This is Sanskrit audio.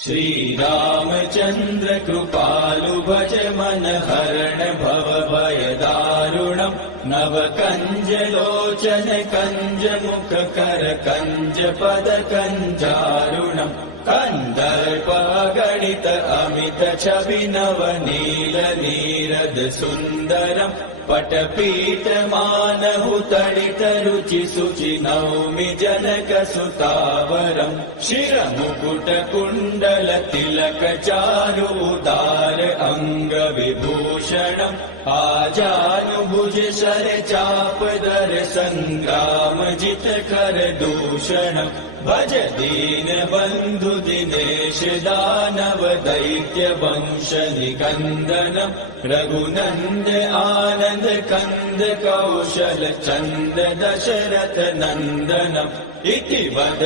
श्रीरामचन्द्र कृपालु भज मन हरण भव भय दारुणम् नव कंज लोचन कंज मुख कर कंज पद कंजारुणम् कंदर्प गणित अमित छवि नव नील नीरद सुन्दरम् पटपीठ मानहु तडित रुचि सुचि नौमि जनक सुतावरम् शिर मुकुट कुण्डल तिलक चारु उदार अंग विभूषणम् आजानुभुज शर चाप दर संग्राम जित कर दूषणम् भज दीन बंधु दिनेश दानव दैत्य वंश निकंदनम् रघुनंद आनंद कंद कौशल चंद दशरथ नंदनम् इति वद